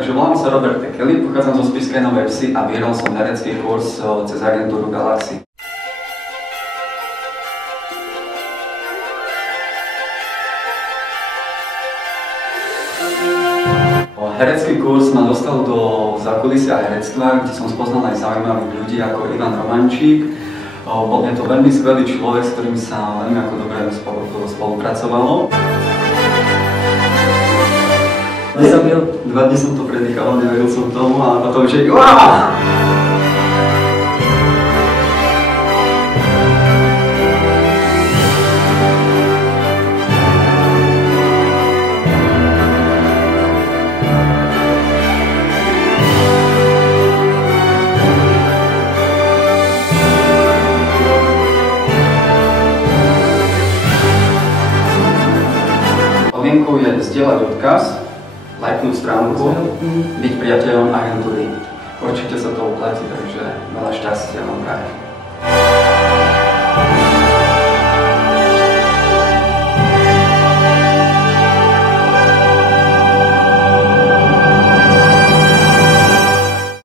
Takže volám sa Robert Tekeli, pochádzam zo Spišskej Novej Vsi a vyhral som herecký kurz cez agentúru Galaxy. Herecký kurz ma dostal do zákulisia herectva, kde som spoznal aj zaujímavých ľudí ako Ivan Romančík. Bol to veľmi skvelý človek, s ktorým sa veľmi ako dobre spolupracovalo. 2 dní som to predýchal, neveril som tomu a potom že Podmienkou je zdieľať odkaz, lajknúť stránku, byť priateľom agentúry. Určite sa to oplatí, takže veľa šťastia vám prajem.